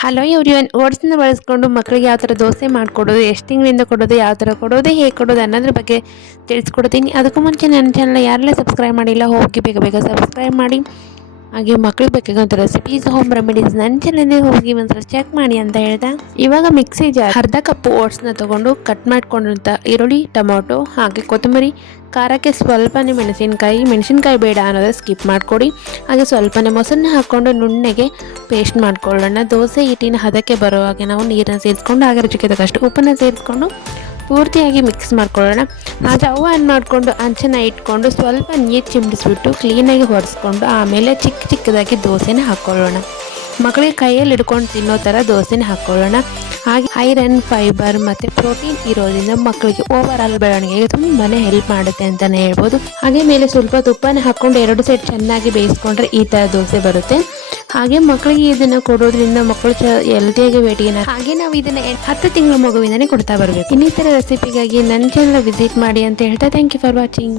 Hello everyone, ಓಟ್ಸ್ನ ಬಳಸ್ಕೊಂಡು ಮಕ್ಕಳಿಗೆ ಯಾವ ಥರ ದೋಸೆ ಮಾಡಿಕೊಡೋದು, ಎಷ್ಟು ತಿಂಗಳಿಂದ ಕೊಡೋದು, ಯಾವ ಥರ ಕೊಡೋದು, ಹೇಗೆ ಕೊಡೋದು ಅನ್ನೋದ್ರ ಬಗ್ಗೆ ತಿಳಿಸ್ಕೊಡ್ತೀನಿ. ಅದಕ್ಕೂ ಮುಂಚೆ ನನ್ನ ಚಾನಲ್ ಯಾರೆಲ್ಲ ಸಬ್ಸ್ಕ್ರೈಬ್ ಮಾಡಿಲ್ಲ ಹೋಗಿ ಬೇಗ ಸಬ್ಸ್ಕ್ರೈಬ್ ಮಾಡಿ. ಹಾಗೆ ಮಕ್ಕಳಿಗೆ ಬೇಕಾಗಂಥ ರೆಸಿಪೀಸ್, ಹೋಮ್ ರೆಮಿಡೀಸ್ ನನ್ನ ಚಾನಲ್ಗೆ ಹೋಗಿ ಒಂದ್ಸಲ ಚೆಕ್ ಮಾಡಿ ಅಂತ ಹೇಳ್ದೆ. ಇವಾಗ ಮಿಕ್ಸಿ ಜಾರ್ ಅರ್ಧ ಕಪ್ ಓಟ್ಸ್ನ ತೊಗೊಂಡು ಕಟ್ ಮಾಡ್ಕೊಂಡಂಥ ಈರುಳ್ಳಿ, ಟೊಮೊಟೊ ಹಾಗೆ ಕೊತ್ತಂಬರಿ, ಖಾರಕ್ಕೆ ಸ್ವಲ್ಪನೇ ಮೆಣಸಿನ್ಕಾಯಿ ಬೇಡ ಅನ್ನೋದು ಸ್ಕಿಪ್ ಮಾಡಿಕೊಡಿ. ಹಾಗೆ ಸ್ವಲ್ಪನೇ ಮೊಸರನ್ನ ಹಾಕ್ಕೊಂಡು ನುಣ್ಣಗೆ ಪೇಸ್ಟ್ ಮಾಡ್ಕೊಳ್ಳೋಣ. ದೋಸೆ ಹಿಟ್ಟಿನ ಹದಕ್ಕೆ ಬರೋ ಹಾಗೆ ನಾವು ನೀರನ್ನು ಸೇರಿಸ್ಕೊಂಡು ಹಾಗೆ ರುಚಿಗೆ ತಕ್ಕಷ್ಟು ಉಪ್ಪನ್ನು ಸೇರಿಸ್ಕೊಂಡು ಪೂರ್ತಿಯಾಗಿ ಮಿಕ್ಸ್ ಮಾಡ್ಕೊಳ್ಳೋಣ. ಹಾಗೆ ಅವು ಆನ್ ಮಾಡಿಕೊಂಡು ಹಂಚನ್ನು ಇಟ್ಕೊಂಡು ಸ್ವಲ್ಪ ನೀರು ಚಿಮ್ಮಿಸ್ಬಿಟ್ಟು ಕ್ಲೀನಾಗಿ ಒರೆಸ್ಕೊಂಡು ಆಮೇಲೆ ಚಿಕ್ಕದಾಗಿ ದೋಸೆನ ಹಾಕ್ಕೊಳ್ಳೋಣ. ಮಕ್ಕಳಿಗೆ ಕೈಯಲ್ಲಿ ಹಿಡ್ಕೊಂಡು ತಿನ್ನೋ ಥರ ದೋಸೆನ ಹಾಕ್ಕೊಳ್ಳೋಣ. ಹಾಗೆ ಐರನ್, ಫೈಬರ್ ಮತ್ತು ಪ್ರೋಟೀನ್ ಇರೋದ್ರಿಂದ ಮಕ್ಕಳಿಗೆ ಓವರ್ ಆಲ್ ಬೆಳವಣಿಗೆಗೆ ತುಂಬಾ ಹೆಲ್ಪ್ ಮಾಡುತ್ತೆ ಅಂತಲೇ ಹೇಳ್ಬೋದು. ಹಾಗೆ ಮೇಲೆ ಸ್ವಲ್ಪ ತುಪ್ಪನ ಹಾಕ್ಕೊಂಡು 2 ಸೈಡ್ ಚೆನ್ನಾಗಿ ಬೇಯಿಸ್ಕೊಂಡ್ರೆ ಈ ಥರ ದೋಸೆ ಬರುತ್ತೆ. ಹಾಗೆ ಮಕ್ಕಳಿಗೆ ಇದನ್ನು ಕೊಡೋದ್ರಿಂದ ಮಕ್ಕಳು ಹೆಲ್ತಿಯಾಗಿ ವೇಟಿಗೆ ಹಾಗೆ ನಾವು ಇದನ್ನು 10 ತಿಂಗಳ ಮಗುವಿಂದನೇ ಕೊಡ್ತಾ ಬರಬೇಕು. ಇನ್ನಿತರ ರೆಸಿಪಿಗಾಗಿ ನನ್ನ ಚಾನಲ್ ವಿಸಿಟ್ ಮಾಡಿ ಅಂತ ಹೇಳ್ತಾ ಥ್ಯಾಂಕ್ ಯು ಫಾರ್ ವಾಚಿಂಗ್.